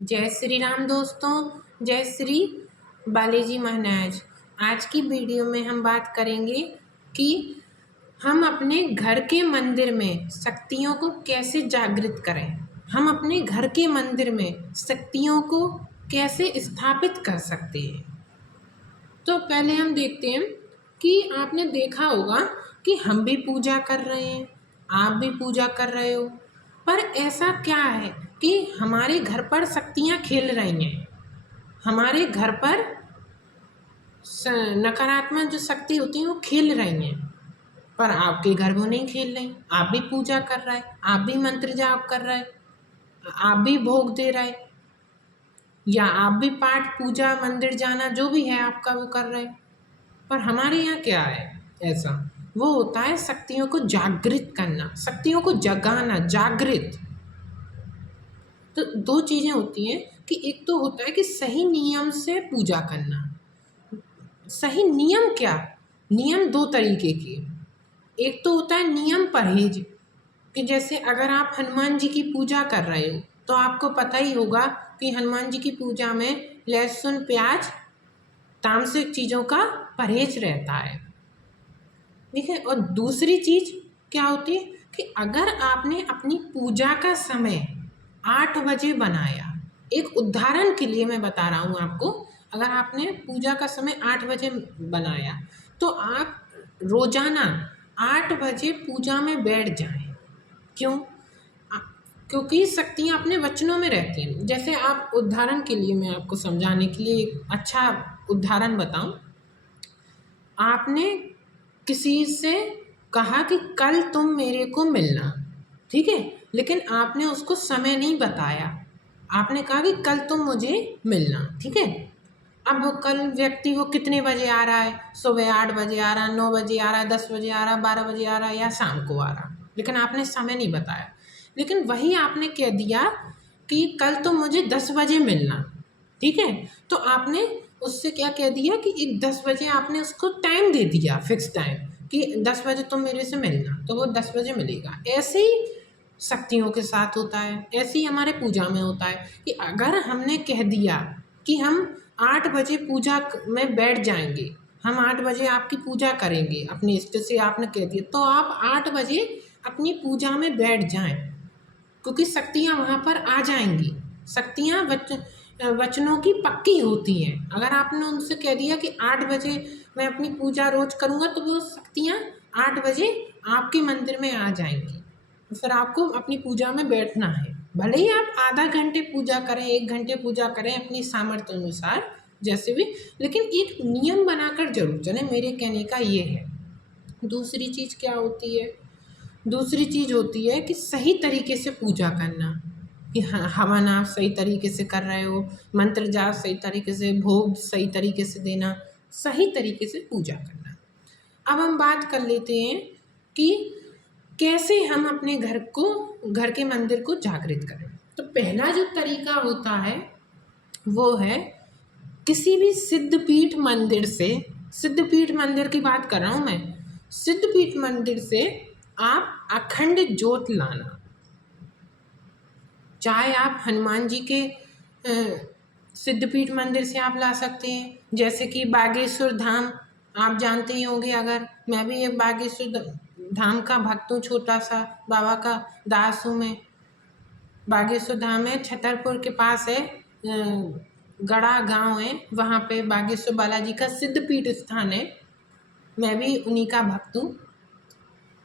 जय श्री राम दोस्तों, जय श्री बालाजी महाराज। आज की वीडियो में हम बात करेंगे कि हम अपने घर के मंदिर में शक्तियों को कैसे जागृत करें। हम अपने घर के मंदिर में शक्तियों को कैसे स्थापित कर सकते हैं। तो पहले हम देखते हैं कि आपने देखा होगा कि हम भी पूजा कर रहे हैं, आप भी पूजा कर रहे हो, पर ऐसा क्या है कि हमारे घर पर शक्तियाँ खेल रही हैं। हमारे घर पर नकारात्मक जो शक्ति होती है वो खेल रही हैं, पर आपके घर वो नहीं खेल रही। आप भी पूजा कर रहे हैं, आप भी मंत्र जाप कर रहे हैं, आप भी भोग दे रहे हैं, या आप भी पाठ पूजा मंदिर जाना जो भी है आपका वो कर रहे हैं। पर हमारे यहाँ क्या है, ऐसा वो होता है शक्तियों को जागृत करना, शक्तियों को जगाना, जागृत। तो दो चीज़ें होती हैं कि एक तो होता है कि सही नियम से पूजा करना। सही नियम क्या? नियम दो तरीके के। एक तो होता है नियम परहेज, कि जैसे अगर आप हनुमान जी की पूजा कर रहे हो तो आपको पता ही होगा कि हनुमान जी की पूजा में लहसुन प्याज तामसिक चीज़ों का परहेज रहता है, ठीक है। और दूसरी चीज़ क्या होती है कि अगर आपने अपनी पूजा का समय 8 बजे बनाया, एक उदाहरण के लिए मैं बता रहा हूँ आपको, अगर आपने पूजा का समय 8 बजे बनाया तो आप रोजाना 8 बजे पूजा में बैठ जाएं। क्यों? क्योंकि शक्तियाँ अपने वचनों में रहती हैं। जैसे आप उदाहरण के लिए, मैं आपको समझाने के लिए एक अच्छा उदाहरण बताऊं। आपने किसी से कहा कि कल तुम मेरे को मिलना, ठीक है, लेकिन आपने उसको समय नहीं बताया। आपने कहा कि कल तुम मुझे मिलना, ठीक है। अब वो कल व्यक्ति वो कितने बजे आ रहा है? सुबह 8 बजे आ रहा है, 9 बजे आ रहा है, 10 बजे आ रहा है, 12 बजे आ रहा है, या शाम को आ रहा, लेकिन आपने समय नहीं बताया। लेकिन वही आपने कह दिया कि कल तुम मुझे 10 बजे मिलना, ठीक है। तो आपने उससे क्या कह दिया कि एक 10 बजे आपने उसको टाइम दे दिया, फिक्स टाइम, कि 10 बजे तुम मेरे से मिलना, तो वो 10 बजे मिलेगा। ऐसे ही शक्तियों के साथ होता है, ऐसे ही हमारे पूजा में होता है कि अगर हमने कह दिया कि हम 8 बजे पूजा में बैठ जाएंगे, हम 8 बजे आपकी पूजा करेंगे, अपने इष्ट से आपने कह दिया, तो आप 8 बजे अपनी पूजा में बैठ जाएं, क्योंकि शक्तियाँ वहाँ पर आ जाएंगी। शक्तियाँ वचनों की पक्की होती हैं। अगर आपने उनसे कह दिया कि 8 बजे मैं अपनी पूजा रोज करूँगा, तो वो शक्तियाँ 8 बजे आपके मंदिर में आ जाएंगी। तो फिर आपको अपनी पूजा में बैठना है, भले ही आप आधा घंटे पूजा करें, 1 घंटे पूजा करें, अपनी सामर्थ्य अनुसार जैसे भी, लेकिन एक नियम बनाकर जरूर चलें, मेरे कहने का ये है। दूसरी चीज़ क्या होती है? दूसरी चीज़ होती है कि सही तरीके से पूजा करना, कि हाँ, हवन आप सही तरीके से कर रहे हो, मंत्र जाप सही तरीके से, भोग सही तरीके से देना, सही तरीके से पूजा करना। अब हम बात कर लेते हैं कि कैसे हम अपने घर के मंदिर को जागृत करें। तो पहला जो तरीका होता है वो है किसी भी सिद्धपीठ मंदिर से, सिद्धपीठ मंदिर की बात कर रहा हूँ मैं, सिद्धपीठ मंदिर से आप अखंड ज्योत लाना। चाहे आप हनुमान जी के सिद्धपीठ मंदिर से आप ला सकते हैं, जैसे कि बागेश्वर धाम आप जानते ही होंगे। अगर मैं भी एक बागेश्वर धाम का भक्त हूँ, छोटा सा बाबा का दास हूँ मैं। बागेश्वर धाम है, छतरपुर के पास है, गड़ा गांव है, वहाँ पे बागेश्वर बालाजी का सिद्धपीठ स्थान है। मैं भी उन्हीं का भक्त हूँ,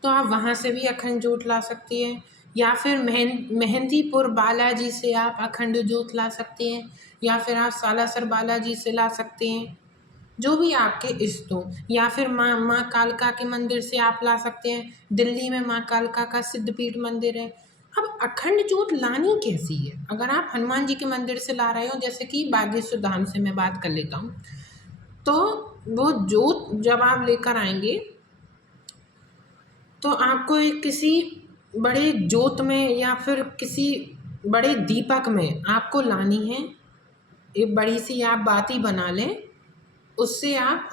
तो आप वहाँ से भी अखंड ज्योत ला सकती हैं, या फिर मेहंदीपुर बालाजी से आप अखंड ज्योत ला सकते हैं, या फिर आप सालासर बालाजी से ला सकते हैं, जो भी आपके इष्ट हो। या फिर माँ कालका के मंदिर से आप ला सकते हैं, दिल्ली में माँ कालका का सिद्धपीठ मंदिर है। अब अखंड ज्योत लानी कैसी है? अगर आप हनुमान जी के मंदिर से ला रहे हो, जैसे कि बागेश्वर धाम से मैं बात कर लेता हूँ, तो वो ज्योत जब आप लेकर आएंगे तो आपको एक किसी बड़े जोत में या फिर किसी बड़े दीपक में आपको लानी है। एक बड़ी सी आप बाती बना लें, उससे आप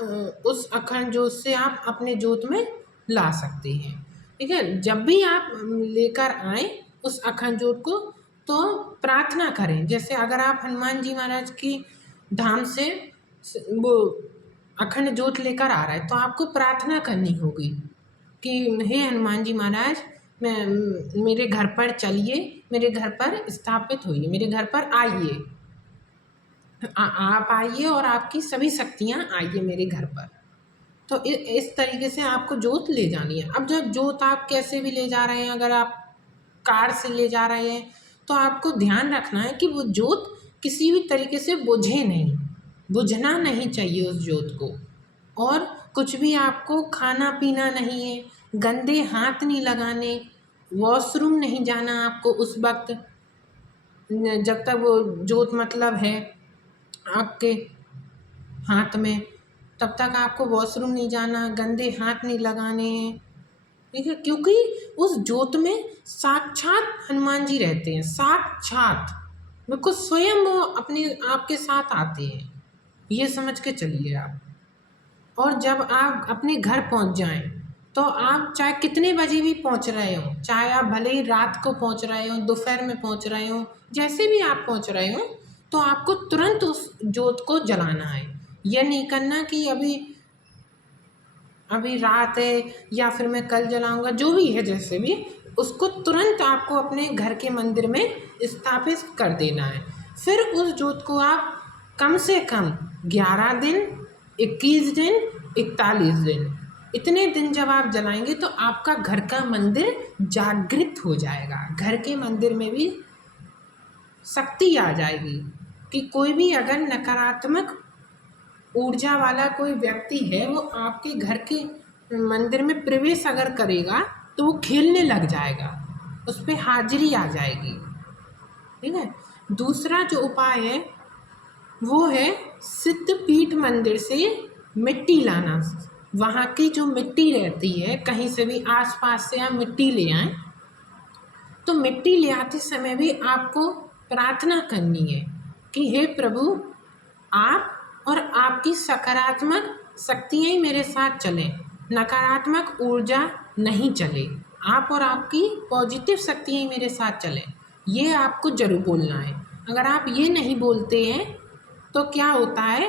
उस अखंड ज्योत से आप अपने ज्योत में ला सकते हैं, ठीक है। जब भी आप लेकर आए उस अखंड ज्योत को, तो प्रार्थना करें। जैसे अगर आप हनुमान जी महाराज की धाम से वो अखंड ज्योत लेकर आ रहा है तो आपको प्रार्थना करनी होगी कि हे हनुमान जी महाराज, मैं मेरे घर पर चलिए, मेरे घर पर स्थापित होइए, मेरे घर पर आइए, आप आइए और आपकी सभी शक्तियाँ आइए मेरे घर पर। तो इस तरीके से आपको जोत ले जानी है। अब जब जोत आप कैसे भी ले जा रहे हैं, अगर आप कार से ले जा रहे हैं तो आपको ध्यान रखना है कि वो जोत किसी भी तरीके से बुझे नहीं, बुझना नहीं चाहिए उस जोत को। और कुछ भी आपको खाना पीना नहीं है, गंदे हाथ नहीं लगाने, वॉशरूम नहीं जाना आपको उस वक्त, जब तक वो जोत मतलब है आपके हाथ में, तब तक आपको वॉशरूम नहीं जाना, गंदे हाथ नहीं लगाने हैं, ठीक है। क्योंकि उस जोत में साक्षात हनुमान जी रहते हैं, साक्षात बिल्कुल स्वयं वो अपने आपके साथ आते हैं, ये समझ के चलिए आप। और जब आप अपने घर पहुंच जाएं तो आप चाहे कितने बजे भी पहुंच रहे हो, चाहे आप भले ही रात को पहुंच रहे हो, दोपहर में पहुंच रहे हो, जैसे भी आप पहुंच रहे हो, तो आपको तुरंत उस जोत को जलाना है। यह नहीं करना कि अभी रात है या फिर मैं कल जलाऊंगा, जो भी है जैसे भी, उसको तुरंत आपको अपने घर के मंदिर में स्थापित कर देना है। फिर उस जोत को आप कम से कम 11 दिन, 21 दिन, 41 दिन, इतने दिन जब आप जलाएंगे तो आपका घर का मंदिर जागृत हो जाएगा। घर के मंदिर में भी शक्ति आ जाएगी कि कोई भी अगर नकारात्मक ऊर्जा वाला कोई व्यक्ति है, वो आपके घर के मंदिर में प्रवेश अगर करेगा तो वो खेलने लग जाएगा, उस पर हाजिरी आ जाएगी, ठीक है। दूसरा जो उपाय है वो है सिद्धपीठ मंदिर से मिट्टी लाना। वहाँ की जो मिट्टी रहती है, कहीं से भी आसपास से आप मिट्टी ले आएं, तो मिट्टी ले आते समय भी आपको प्रार्थना करनी है कि हे प्रभु, आप और आपकी सकारात्मक शक्तियाँ ही मेरे साथ चलें, नकारात्मक ऊर्जा नहीं चले, आप और आपकी पॉजिटिव शक्तियाँ ही मेरे साथ चलें, ये आपको जरूर बोलना है। अगर आप ये नहीं बोलते हैं तो क्या होता है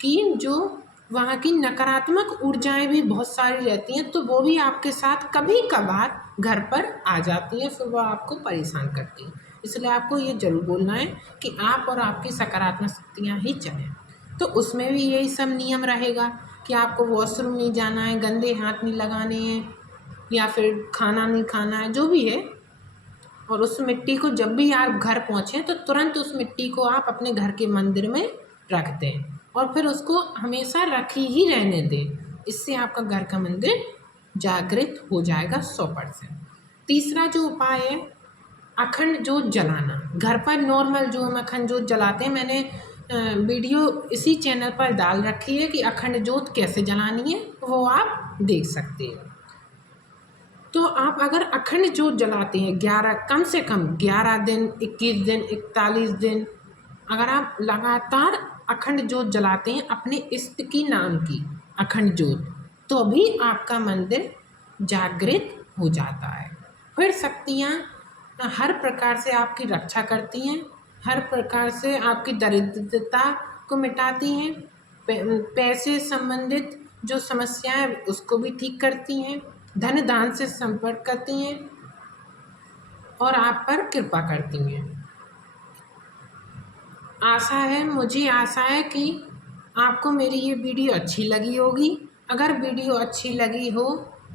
कि जो वहाँ की नकारात्मक ऊर्जाएं भी बहुत सारी रहती हैं, तो वो भी आपके साथ कभी कभार घर पर आ जाती हैं, फिर वो आपको परेशान करती हैं। इसलिए आपको ये जरूर बोलना है कि आप और आपकी सकारात्मक शक्तियाँ ही चलें। तो उसमें भी यही सब नियम रहेगा कि आपको वॉशरूम नहीं जाना है, गंदे हाथ नहीं लगाने हैं, या फिर खाना नहीं खाना है, जो भी है। और उस मिट्टी को जब भी आप घर पहुँचें तो तुरंत उस मिट्टी को आप अपने घर के मंदिर में रख दें और फिर उसको हमेशा रखी ही रहने दें। इससे आपका घर का मंदिर जागृत हो जाएगा 100%। तीसरा जो उपाय है अखंड ज्योत जलाना। घर पर नॉर्मल जो हम अखंड ज्योत जलाते हैं, मैंने वीडियो इसी चैनल पर डाल रखी है कि अखंड ज्योत कैसे जलानी है, वो आप देख सकते हैं। तो आप अगर अखंड ज्योत जलाते हैं 11, कम से कम 11 दिन, 21 दिन, 41 दिन, अगर आप लगातार अखंड ज्योत जलाते हैं अपने इष्ट की नाम की अखंड ज्योत, तो भी आपका मंदिर जागृत हो जाता है। फिर शक्तियाँ हर प्रकार से आपकी रक्षा करती हैं, हर प्रकार से आपकी दरिद्रता को मिटाती हैं, पैसे संबंधित जो समस्याएं उसको भी ठीक करती हैं, धन दान से संपर्क करती हैं और आप पर कृपा करती हैं। मुझे आशा है कि आपको मेरी ये वीडियो अच्छी लगी होगी। अगर वीडियो अच्छी लगी हो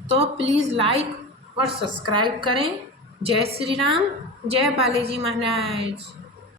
तो प्लीज़ लाइक और सब्सक्राइब करें। जय श्री राम, जय बालाजी महाराज।